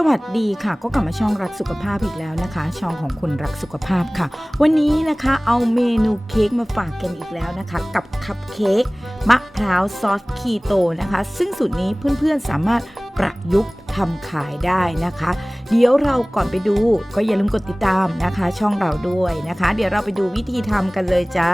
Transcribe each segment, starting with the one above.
สวัสดีค่ะ ก็กลับมาช่องรักสุขภาพอีกแล้วนะคะ ช่องของคนรักสุขภาพค่ะ วันนี้นะคะเอาเมนูเค้กมาฝากกันอีกแล้วนะคะ กับคัพเค้กมะพร้าวซอสคีโตนะคะ ซึ่งสูตรนี้เพื่อนๆสามารถประยุกต์ทำขายได้นะคะ เดี๋ยวเราก่อนไปดูก็อย่าลืมกดติดตามนะคะ ช่องเราด้วยนะคะ เดี๋ยวเราไปดูวิธีทำกันเลยจ้า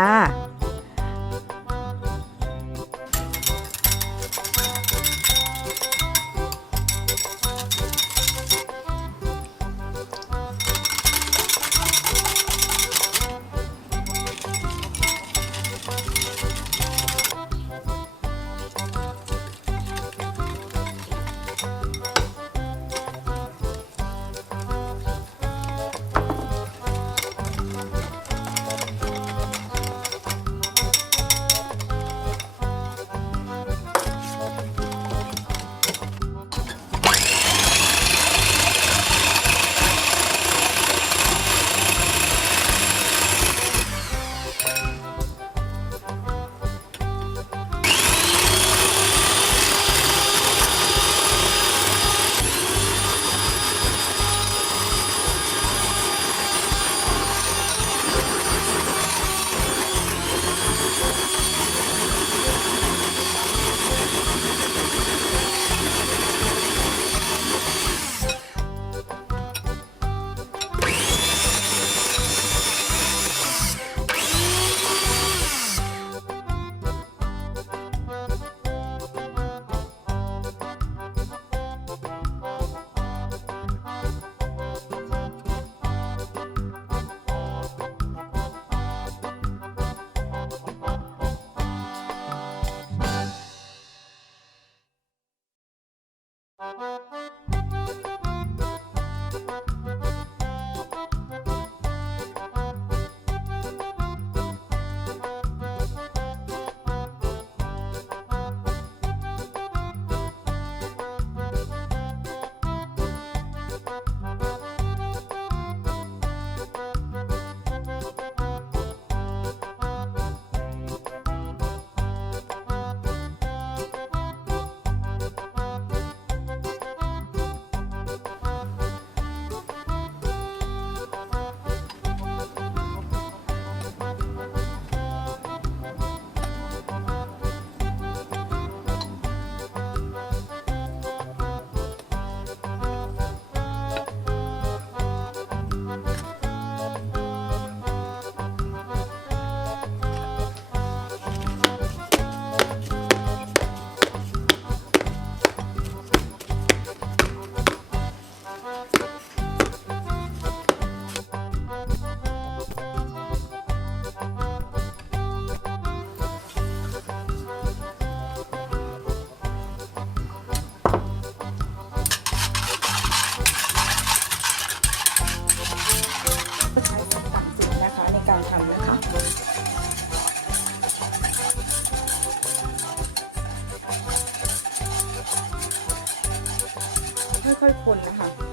ก็ ค่อยๆคนนะคะ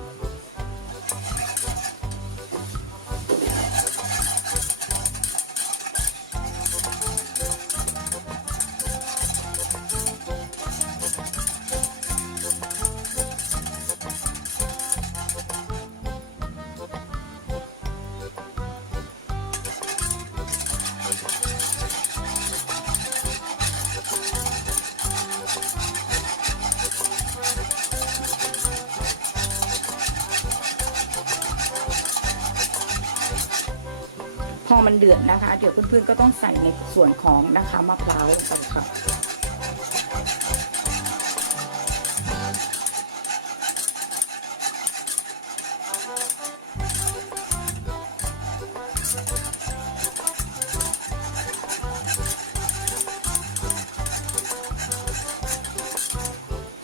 พอมันเดือดนะคะ เดี๋ยวเพื่อนๆก็ต้องใส่ในส่วนของนะคะมะพร้าวลงไปค่ะ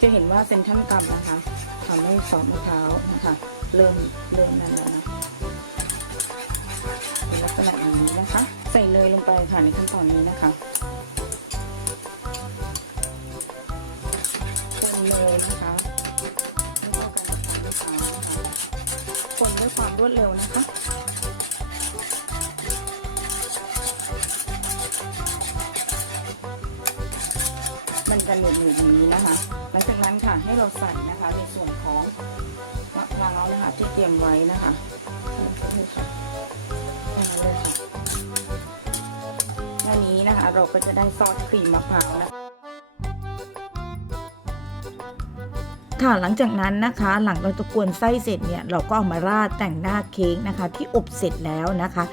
จะเห็นว่าเซนทรัลกรัมนะคะทำให้ซอสมะพร้าวนะคะ เริ่มเริ่มนั่นแล้วนะ ณะอย่างนี้นะคะ ใส่เนยลงไปค่ะในขั้นตอนนี้นะคะคนเนยนะคะไม่เท่ากันนะคะลูกค้านะคนด้วยความรวดเร็วนะคะมันกันหนืดๆอย่างนี้นะคะ หลังจากนั้นค่ะให้เราใส่นะคะในส่วนของมะพร้าวนะคะที่เตรียมไว้นะคะนี่ค่ะ เราก็จะได้ซอสครีมมะพร้าวนะคะค่ะหลังจากนั้นนะคะหลังเราตะกวนไส้เสร็จเนี่ยเราก็เอามาราดแต่งหน้าเค้กนะคะ ที่อบเสร็จแล้วนะคะ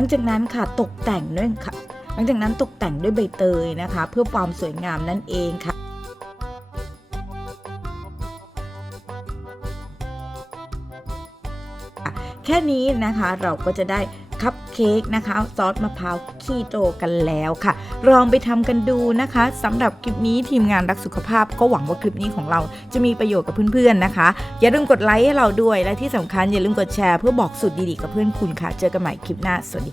หลังจากนั้นค่ะตกแต่งด้วยค่ะ หลังจากนั้นตกแต่งด้วยใบเตยนะคะ เพื่อความสวยงามนั่นเองค่ะแค่นี้นะคะเราก็จะได้คัพเค้กนะคะซอสมะพร้าวคีโตกันแล้วค่ะ ลองไปทำกันดูนะคะสำหรับคลิปนี้ทีมงานรักสุขภาพ ก็หวังว่าคลิปนี้ของเราจะมีประโยชน์กับเพื่อนๆนะคะ อย่าลืมกดไลค์ให้เราด้วยและที่สำคัญอย่าลืมกดแชร์เพื่อบอกสูตรดีๆกับเพื่อนคุณค่ะ เจอกันใหม่คลิปหน้า สวัสดี